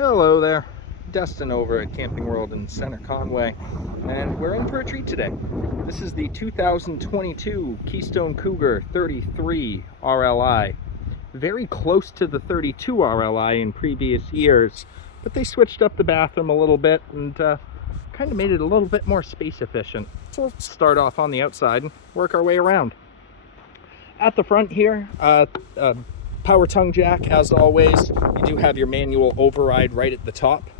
Hello there, Dustin over at Camping World in Center Conway, and we're in for a treat today. This is the 2022 Keystone Cougar 33 RLI. Very close to the 32 RLI in previous years, but they switched up the bathroom a little bit and kind of made it a little bit more space efficient. So we'll start off on the outside and work our way around. At the front here, power tongue jack, as always. You do have your manual override right at the top.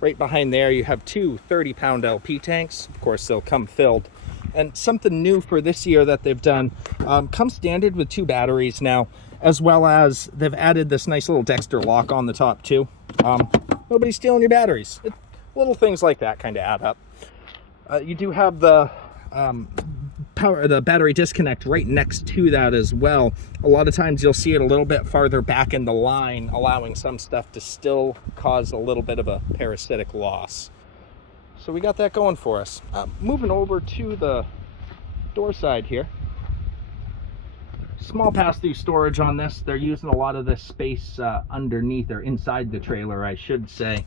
Right behind there you have two 30-pound LP tanks. Of course, they'll come filled. And something new for this year that they've done, comes standard with 2 batteries now, as well as they've added this nice little Dexter lock on the top too. Nobody's stealing your batteries. Little things like that kind of add up. You do have the battery disconnect right next to that as well. A lot of times you'll see it a little bit farther back in the line, allowing some stuff to still cause a little bit of a parasitic loss. So we got that going for us. Moving over to the door side here. Small pass-through storage on this. They're using a lot of this space underneath, or inside the trailer, I should say.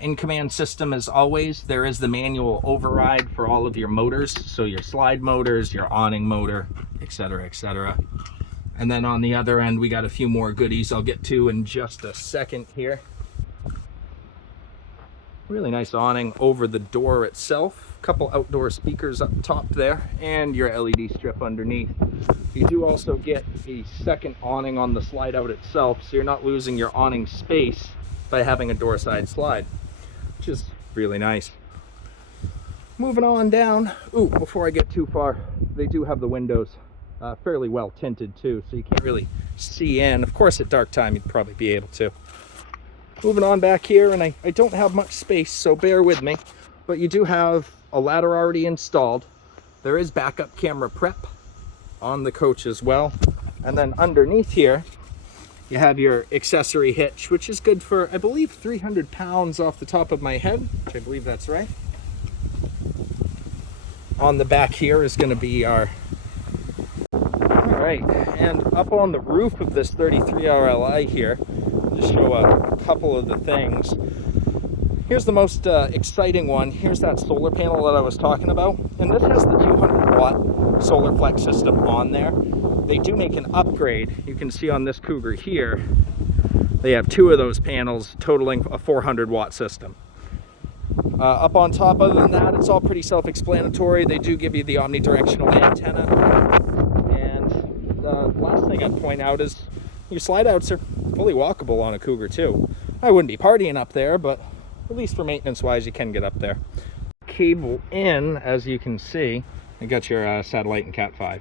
In-command system, as always, there is the manual override for all of your motors. So your slide motors, your awning motor, etc., etc. And then on the other end, we got a few more goodies I'll get to in just a second here. Really nice awning over the door itself. Couple outdoor speakers up top there, and your LED strip underneath. You do also get a second awning on the slide out itself, so you're not losing your awning space by having a door side slide, which is really nice. Moving on down, before I get too far, they do have the windows fairly well tinted too, so you can't really see in. Of course, at dark time you'd probably be able to. Moving on back here, and I don't have much space, so bear with me, but you do have a ladder already installed. There is backup camera prep on the coach as well. And then underneath here, you have your accessory hitch, which is good for, I believe, 300 pounds off the top of my head, which I believe that's right. On the back here is going to be our... All right, and up on the roof of this 33 RLI here, just show a couple of the things. Here's the most exciting one. Here's that solar panel that I was talking about. And this has the 200-watt solar flex system on there. They do make an upgrade. You can see on this Cougar here, they have 2 of those panels totaling a 400-watt system. Up on top, other than that, it's all pretty self-explanatory. They do give you the omnidirectional antenna. And the last thing I'd point out is your slide outs are fully walkable on a Cougar too. I wouldn't be partying up there, but at least for maintenance wise, you can get up there. Cable in, as you can see, you got your satellite and Cat 5.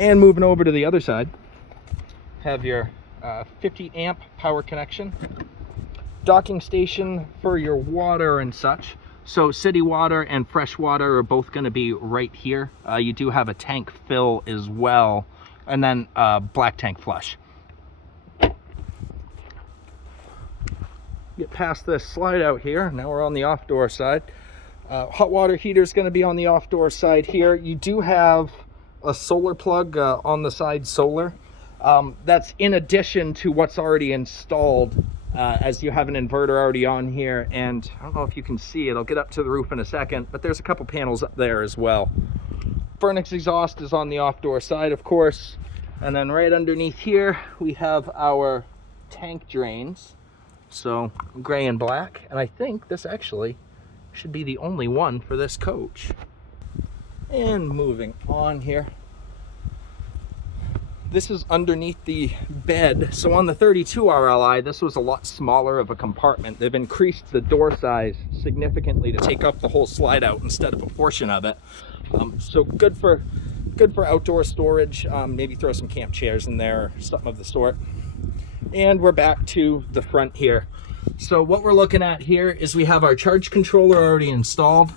And moving over to the other side, have your 50 amp power connection, docking station for your water and such. So city water and fresh water are both going to be right here. You do have a tank fill as well, and then black tank flush. Get past this slide out here. Now we're on the off door side. Hot water heater is going to be on the off door side here. You do have a solar plug on the side solar. That's in addition to what's already installed, as you have an inverter already on here. And I don't know if you can see it. I'll get up to the roof in a second, but there's a couple panels up there as well. Furnace exhaust is on the off door side, of course. And then right underneath here, we have our tank drains. So gray and black, and I think this actually should be the only one for this coach. And moving on here, this is underneath the bed. So on the 32 RLI, this was a lot smaller of a compartment. They've increased the door size significantly to take up the whole slide out instead of a portion of it. So good for outdoor storage. Maybe throw some camp chairs in there or something of the sort. And we're back to the front here. So what we're looking at here is we have our charge controller already installed.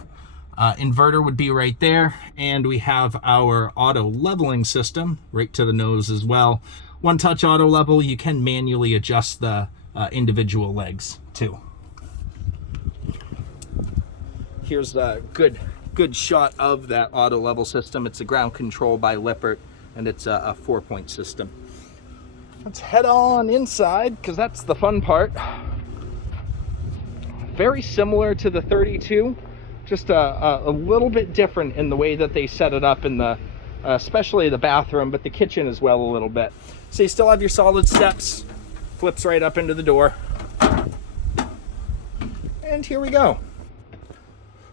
Inverter would be right there. And we have our auto leveling system right to the nose as well. One touch auto level. You can manually adjust the individual legs too. Here's a good shot of that auto level system. It's a ground control by Lippert, and it's a 4-point system. Let's head on inside, because that's the fun part. very similar to the 32, just a little bit different in the way that they set it up in the, especially the bathroom, but the kitchen as well a little bit. So you still have your solid steps, flips right up into the door. And here we go.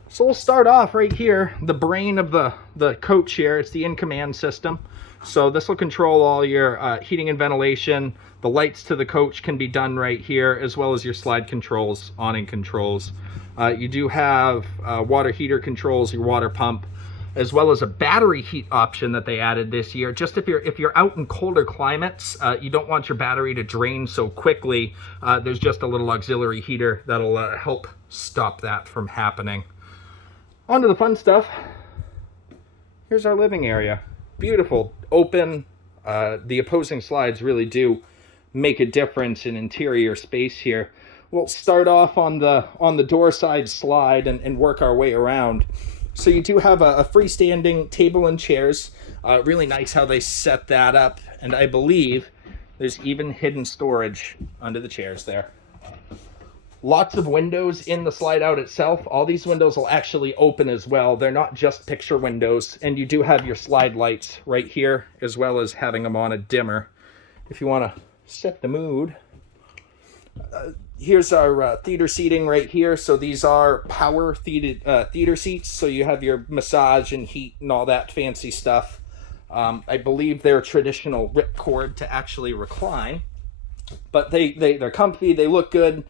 So we'll start off right here, the brain of the coach here. It's the in-command system. So this will control all your heating and ventilation. The lights to the coach can be done right here, as well as your slide controls, awning controls. You do have water heater controls, your water pump, as well as a battery heat option that they added this year. Just if you're out in colder climates, you don't want your battery to drain so quickly, there's just a little auxiliary heater that'll help stop that from happening. On to the fun stuff. Here's our living area. Beautiful, open. The opposing slides really do make a difference in interior space here. We'll start off on the door side slide and work our way around. So you do have a freestanding table and chairs. Really nice how they set that up. And I believe there's even hidden storage under the chairs there. Lots of windows in the slide out itself. All these windows will actually open as well. They're not just picture windows. And you do have your slide lights right here, as well as having them on a dimmer. If you want to set the mood. Here's our theater seating right here. So these are power theater seats. So you have your massage and heat and all that fancy stuff. I believe they're traditional ripcord to actually recline. But they're comfy. They look good.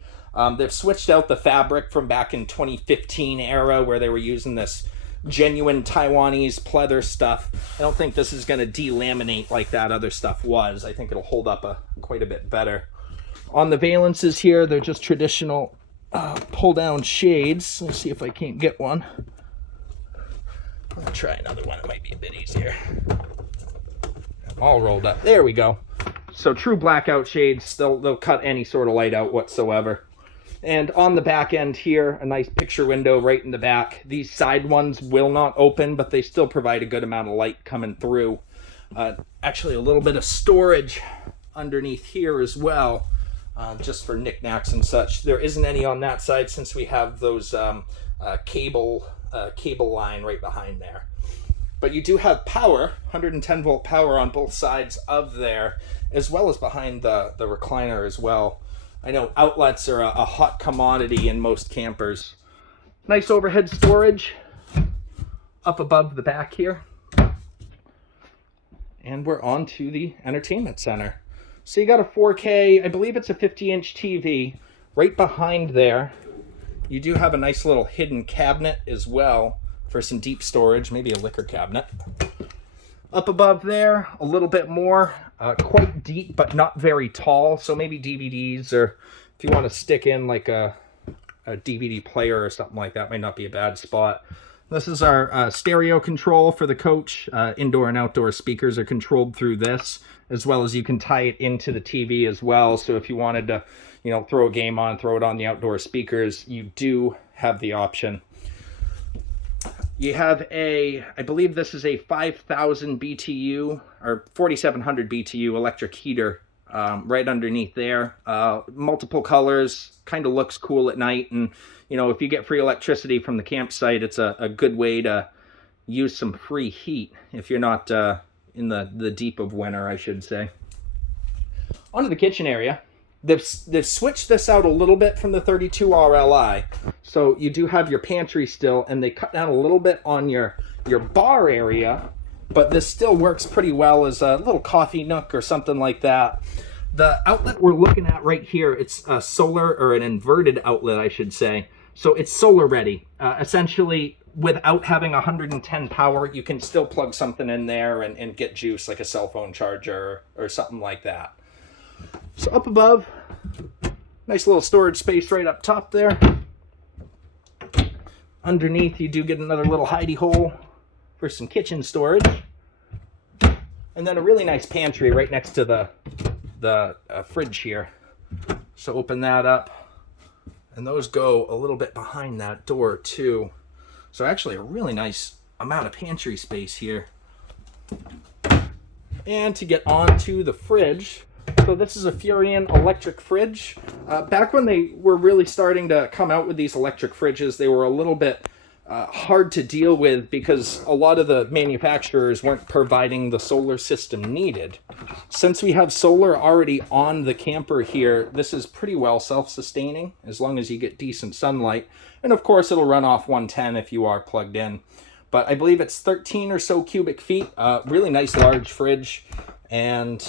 They've switched out the fabric from back in 2015 era where they were using this genuine Taiwanese pleather stuff. I don't think this is going to delaminate like that other stuff was. I think it'll hold up quite a bit better. On the valances here, they're just traditional pull-down shades. Let's see if I can't get one. I'll try another one. It might be a bit easier. All rolled up. There we go. So true blackout shades. They'll cut any sort of light out whatsoever. And on the back end here, a nice picture window right in the back. These side ones will not open, but they still provide a good amount of light coming through. Actually, a little bit of storage underneath here as well, just for knickknacks and such. There isn't any on that side since we have those cable line right behind there. But you do have power, 110 volt power on both sides of there, as well as behind the recliner as well. I know outlets are a hot commodity in most campers. Nice overhead storage up above the back here. And we're on to the entertainment center. So you got a 4K, I believe it's a 50-inch TV. Right behind there, you do have a nice little hidden cabinet as well for some deep storage, maybe a liquor cabinet. Up above there, a little bit more, quite deep, but not very tall. So maybe DVDs, or if you want to stick in like a DVD player or something like that, might not be a bad spot. This is our stereo control for the coach. Indoor and outdoor speakers are controlled through this, as well as you can tie it into the TV as well. So if you wanted to, throw a game on, throw it on the outdoor speakers, you do have the option. You have I believe this is a 5,000 BTU or 4,700 BTU electric heater right underneath there. Multiple colors, kind of looks cool at night. And, if you get free electricity from the campsite, it's a good way to use some free heat if you're not in the deep of winter, I should say. Onto the kitchen area. They've switched this out a little bit from the 32 RLI. So you do have your pantry still, and they cut down a little bit on your bar area, but this still works pretty well as a little coffee nook or something like that. The outlet we're looking at right here, it's a solar, or an inverted outlet, I should say. So it's solar ready. Essentially, without having 110 power, you can still plug something in there and get juice, like a cell phone charger or something like that. So up above, nice little storage space right up top there. Underneath, you do get another little hidey hole for some kitchen storage. And then a really nice pantry right next to the fridge here. So open that up. And those go a little bit behind that door too. So actually a really nice amount of pantry space here. And to get onto the fridge, So this is a Furrion electric fridge. Back when they were really starting to come out with these electric fridges, they were a little bit hard to deal with because a lot of the manufacturers weren't providing the solar system needed. Since we have solar already on the camper here, this is pretty well self-sustaining as long as you get decent sunlight. And of course it'll run off 110 if you are plugged in. But I believe it's 13 or so cubic feet. Really nice large fridge, and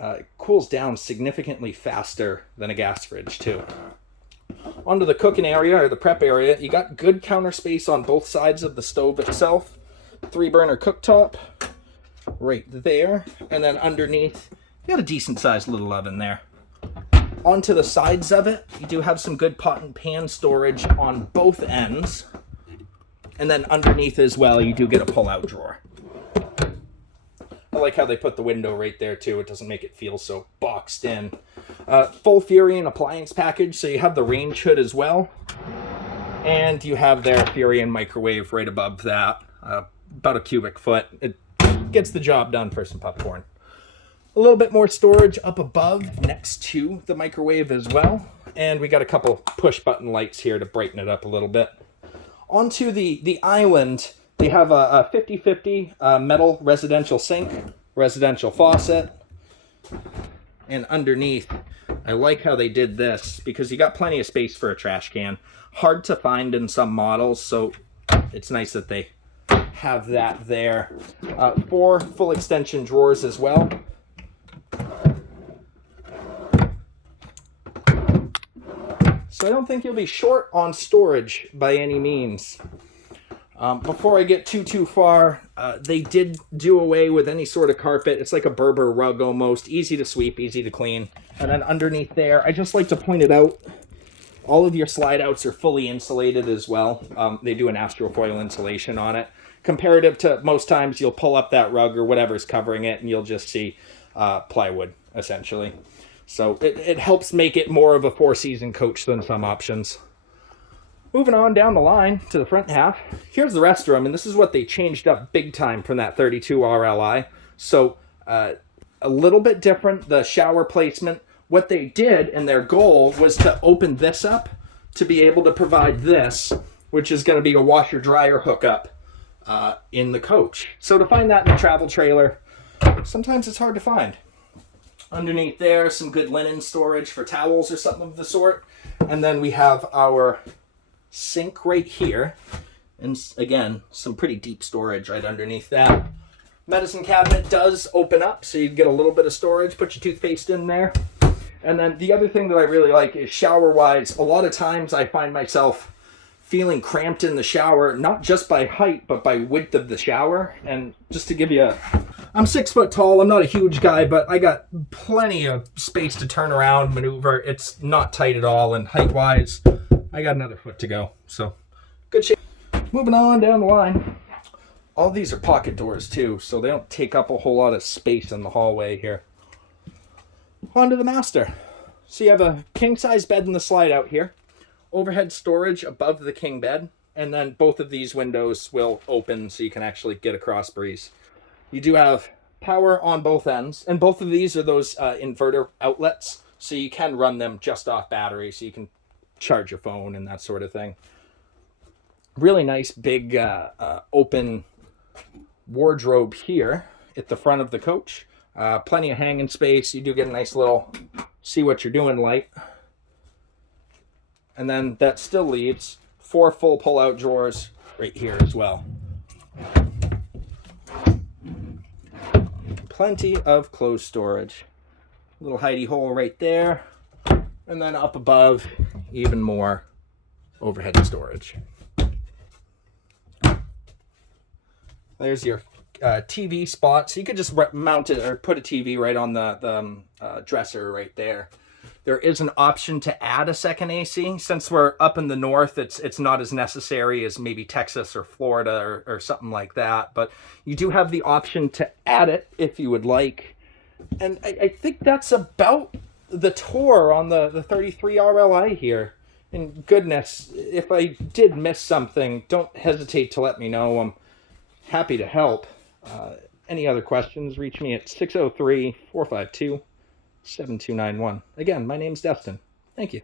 it cools down significantly faster than a gas fridge too. Onto the cooking area, or the prep area, you got good counter space on both sides of the stove itself. 3-burner cooktop right there, and then underneath you got a decent sized little oven there. Onto the sides of it, you do have some good pot and pan storage on both ends, and then underneath as well you do get a pull-out drawer. I like how they put the window right there too. It doesn't make it feel so boxed in. Full Furrion appliance package, so you have the range hood as well. And you have their Furrion microwave right above that. About a cubic foot. It gets the job done for some popcorn. A little bit more storage up above next to the microwave as well. And we got a couple push button lights here to brighten it up a little bit. Onto the island, we have a 50-50 metal residential sink, residential faucet, and underneath, I like how they did this because you got plenty of space for a trash can. Hard to find in some models, so it's nice that they have that there. 4 full extension drawers as well. So I don't think you'll be short on storage by any means. Before I get too far, they did do away with any sort of carpet. It's like a Berber rug almost. Easy to sweep, easy to clean. And then underneath there, I just like to point it out, all of your slide outs are fully insulated as well. They do an astrofoil insulation on it. Comparative to most times, you'll pull up that rug or whatever's covering it and you'll just see plywood, essentially. So it helps make it more of a 4-season coach than some options. Moving on down the line to the front half, here's the restroom, and this is what they changed up big time from that 32 RLI. So a little bit different, the shower placement. What they did, and their goal, was to open this up to be able to provide this, which is going to be a washer-dryer hookup in the coach. So to find that in a travel trailer, sometimes it's hard to find. Underneath there, some good linen storage for towels or something of the sort. And then we have our sink right here, and again some pretty deep storage right underneath that. Medicine cabinet does open up, so you get a little bit of storage. Put your toothpaste in there. And then the other thing that I really like is shower wise, a lot of times I find myself feeling cramped in the shower, not just by height but by width of the shower. And just to give you I'm 6 foot tall, I'm not a huge guy, but I got plenty of space to turn around, maneuver. It's not tight at all, and height wise I got another foot to go, so good shape. Moving on down the line. All these are pocket doors too, so they don't take up a whole lot of space in the hallway here. On to the master. So you have a king-size bed in the slide out here. Overhead storage above the king bed, and then both of these windows will open so you can actually get a cross breeze. You do have power on both ends, and both of these are those inverter outlets, so you can run them just off battery, so you can charge your phone and that sort of thing. Really nice big open wardrobe here at the front of the coach. Plenty of hanging space. You do get a nice little see what you're doing light. And then that still leaves 4 full pull-out drawers right here as well. Plenty of clothes storage. Little hidey hole right there. And then up above, even more overhead storage. There's your TV spot. So you could just mount it or put a TV right on the dresser right there. There is an option to add a second AC. Since we're up in the north, it's not as necessary as maybe Texas or Florida or something like that. But you do have the option to add it if you would like. And I think that's about the tour on the 33 RLI here. And goodness, if I did miss something, don't hesitate to let me know. I'm happy to help. Any other questions, reach me at 603-452-7291. Again, my name's Destin. Thank you.